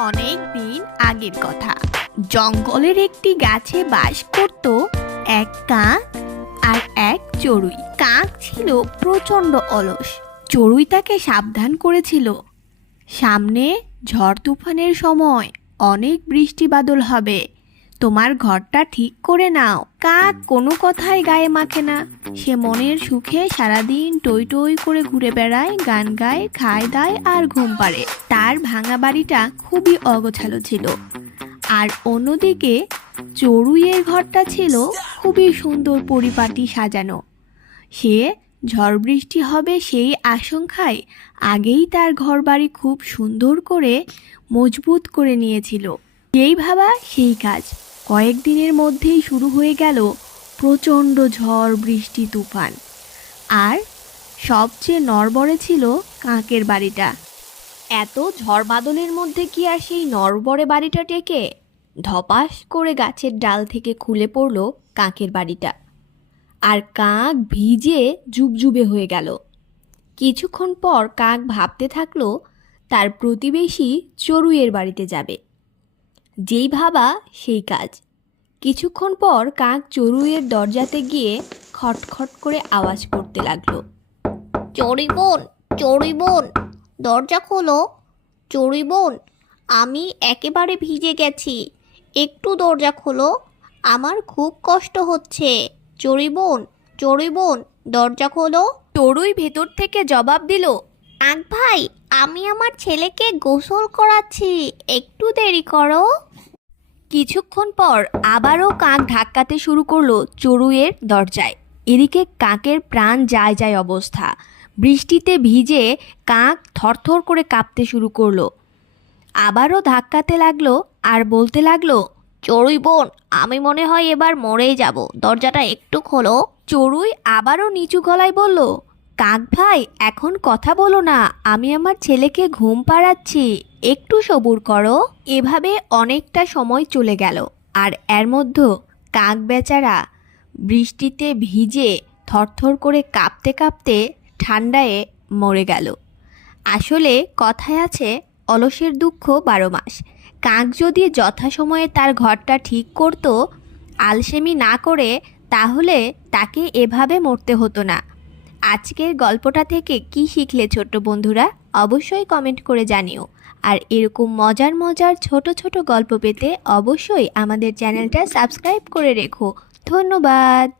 অনেক দিন আগের কথা। জঙ্গলের একটি গাছে বাস করত এক কাক আর এক চড়ুই। কাক ছিল প্রচণ্ড অলস। চড়ুই তাকে সাবধান করেছিল। সামনে ঝড় তুফানের সময় অনেক বৃষ্টি বাদল হবে। তোমার ঘরটা ঠিক করে নাও। কাক কোনো কথাই গায়ে মাখে না। সে মনের সুখে সারাদিন টই টই করে ঘুরে বেড়ায়, গান গায়, খায় দায় আর ঘুম পাড়ে। তার ভাঙা বাড়িটা খুবই অগোছালো ছিল। আর অন্যদিকে চড়ুইয়ের ঘরটা ছিল খুবই সুন্দর পরিপাটি সাজানো। সে ঝড় বৃষ্টি হবে সেই আশঙ্কায় আগেই তার ঘরবাড়ি খুব সুন্দর করে মজবুত করে নিয়েছিল। যেই ভাবা সেই কাজ। কয়েকদিনের মধ্যেই শুরু হয়ে গেল প্রচণ্ড ঝড়, বৃষ্টি, তুফান। আর সবচেয়ে নরবরে ছিল কাকের বাড়িটা। এত ঝড় বাদলের মধ্যে কি আর সেই নরবরে বাড়িটা টেকে ধপাস করে গাছের ডাল থেকে খুলে পড়ল কাকের বাড়িটা। আর কাক ভিজে জুবজুবে হয়ে গেল। কিছুক্ষণ পর কাক ভাবতে থাকল তার প্রতিবেশী চড়ুইয়ের বাড়িতে যাবে। যেই ভাবা সেই কাজ। কিছুক্ষণ পর কাক চড়ুইয়ের দরজাতে গিয়ে খটখট করে আওয়াজ করতে লাগল। চড়ুই বোন চড়ুই বোন দরজা খোলো। চড়ুই বোন আমি একেবারে ভিজে গেছি। একটু দরজা খোলো আমার খুব কষ্ট হচ্ছে। চড়ুই বোন চড়ুই বোন দরজা খোলো। চড়ুই ভেতর থেকে জবাব দিল আক ভাই, আমি আমার ছেলেকে গোসল করাচ্ছি। একটু দেরি করো। কিছুক্ষণ পর আবারও কাক ধাক্কাতে শুরু করল চড়ুইয়ের দরজায়। এদিকে কাকের প্রাণ যায় যায় অবস্থা। বৃষ্টিতে ভিজে কাক থরথর করে কাঁপতে শুরু করল। আবারও ধাক্কাতে লাগল আর বলতে লাগল, চড়ুই বোন, আমি মনে হয় এবার মরেই যাব। দরজাটা একটু খোলো। চড়ুই আবারও নিচু গলায় বলল কাক ভাই, এখন কথা বলো না, আমি আমার ছেলেকে ঘুম পাড়াচ্ছি, একটু সবুর করো। এভাবে অনেকটা সময় চলে গেল, আর এর মধ্যে কাক বেচারা বৃষ্টিতে ভিজে থরথর করে কাঁপতে কাঁপতে ঠান্ডায় মরে গেল। আসলে কথায় আছে, অলসের দুঃখ বারো মাস। কাক যদি যথাসময়ে তার ঘরটা ঠিক করত, আলসেমি না করে, তাহলে তাকে এভাবে মরতে হতো না। আজকের গল্পটা থেকে কি শিখলে ছোট বন্ধুরা? অবশ্যই কমেন্ট করে জানিও। আর এরকম মজার মজার ছোট ছোট গল্প পেতে অবশ্যই আমাদের চ্যানেলটা সাবস্ক্রাইব করে রেখো। ধন্যবাদ।